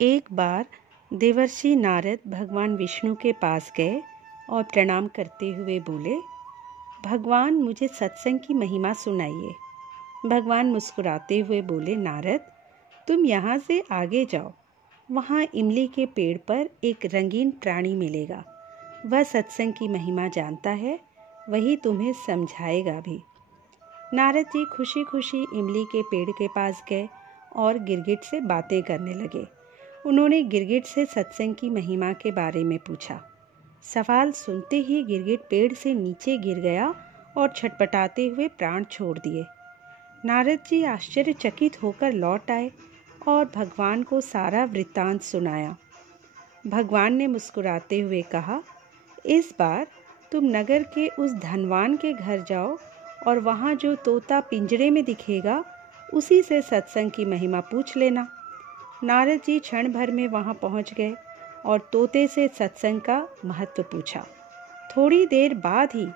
एक बार देवर्षि नारद भगवान विष्णु के पास गए और प्रणाम करते हुए बोले, भगवान मुझे सत्संग की महिमा सुनाइए। भगवान मुस्कुराते हुए बोले, नारद तुम यहाँ से आगे जाओ, वहाँ इमली के पेड़ पर एक रंगीन प्राणी मिलेगा। वह सत्संग की महिमा जानता है, वही तुम्हें समझाएगा भी। नारद जी खुशी खुशी इमली के पेड़ के पास गए और गिरगिट से बातें करने लगे। उन्होंने गिरगिट से सत्संग की महिमा के बारे में पूछा। सवाल सुनते ही गिरगिट पेड़ से नीचे गिर गया और छटपटाते हुए प्राण छोड़ दिए। नारद जी आश्चर्यचकित होकर लौट आए और भगवान को सारा वृत्तांत सुनाया। भगवान ने मुस्कुराते हुए कहा, इस बार तुम नगर के उस धनवान के घर जाओ और वहाँ जो तोता पिंजरे में दिखेगा उसी से सत्संग की महिमा पूछ लेना। नारद जी क्षण भर में वहाँ पहुँच गए और तोते से सत्संग का महत्व पूछा। थोड़ी देर बाद ही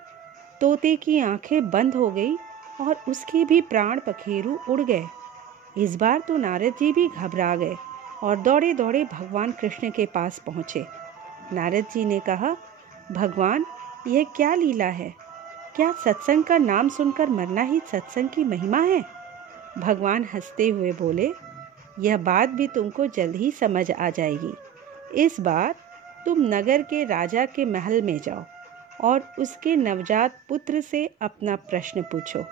तोते की आंखें बंद हो गई और उसके भी प्राण पखेरु उड़ गए। इस बार तो नारद जी भी घबरा गए और दौड़े दौड़े भगवान कृष्ण के पास पहुँचे। नारद जी ने कहा, भगवान यह क्या लीला है? क्या सत्संग का नाम सुनकर मरना ही सत्संग की महिमा है? भगवान हंसते हुए बोले, यह बात भी तुमको जल्द ही समझ आ जाएगी। इस बार तुम नगर के राजा के महल में जाओ और उसके नवजात पुत्र से अपना प्रश्न पूछो।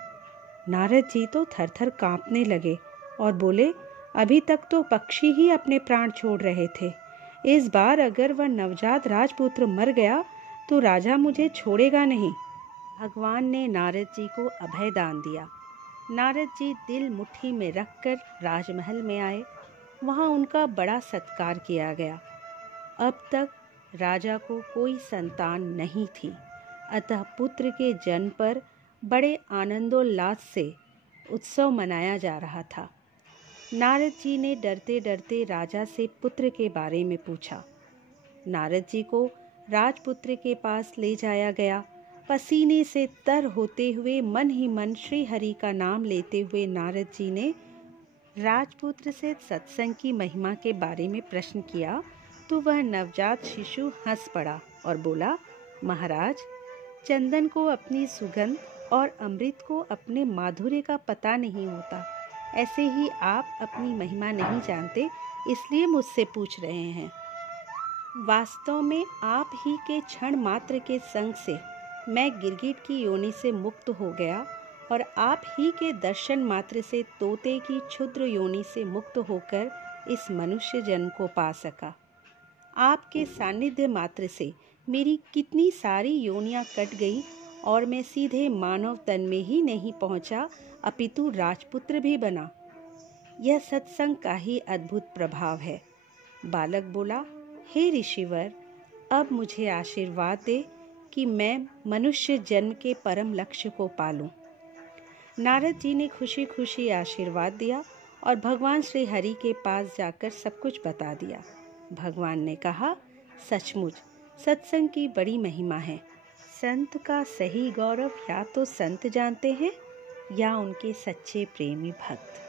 नारद जी तो थरथर कांपने लगे और बोले, अभी तक तो पक्षी ही अपने प्राण छोड़ रहे थे। इस बार अगर वह नवजात राजपुत्र मर गया तो राजा मुझे छोड़ेगा नहीं। भगवान ने नारद जी को अभय दान दिया। नारद जी दिल मुट्ठी में रखकर राजमहल में आए। वहाँ उनका बड़ा सत्कार किया गया। अब तक राजा को कोई संतान नहीं थी, अतः पुत्र के जन्म पर बड़े आनंदोल्लास से उत्सव मनाया जा रहा था। नारद जी ने डरते डरते राजा से पुत्र के बारे में पूछा। नारद जी को राजपुत्र के पास ले जाया गया। पसीने से तर होते हुए मन ही मन श्री हरि का नाम लेते हुए नारद जी ने राजपुत्र से सत्संग की महिमा के बारे में प्रश्न किया तो वह नवजात शिशु हंस पड़ा और बोला, महाराज चंदन को अपनी सुगंध और अमृत को अपने माधुर्य का पता नहीं होता। ऐसे ही आप अपनी महिमा नहीं जानते, इसलिए मुझसे पूछ रहे हैं। वास्तव में आप ही के क्षण मात्र के संग से मैं गिरगिट की योनि से मुक्त हो गया और आप ही के दर्शन मात्र से तोते की क्षुद्र योनि से मुक्त होकर इस मनुष्य जन्म को पा सका। आपके सानिध्य मात्र से मेरी कितनी सारी योनियां कट गई और मैं सीधे मानव तन में ही नहीं पहुंचा, अपितु राजपुत्र भी बना। यह सत्संग का ही अद्भुत प्रभाव है। बालक बोला, हे ऋषिवर, अब मुझे आशीर्वाद दे कि मैं मनुष्य जन्म के परम लक्ष्य को पालूं। नारद जी ने खुशी खुशी आशीर्वाद दिया और भगवान श्री हरि के पास जाकर सब कुछ बता दिया। भगवान ने कहा, सचमुच सत्संग की बड़ी महिमा है। संत का सही गौरव या तो संत जानते हैं या उनके सच्चे प्रेमी भक्त।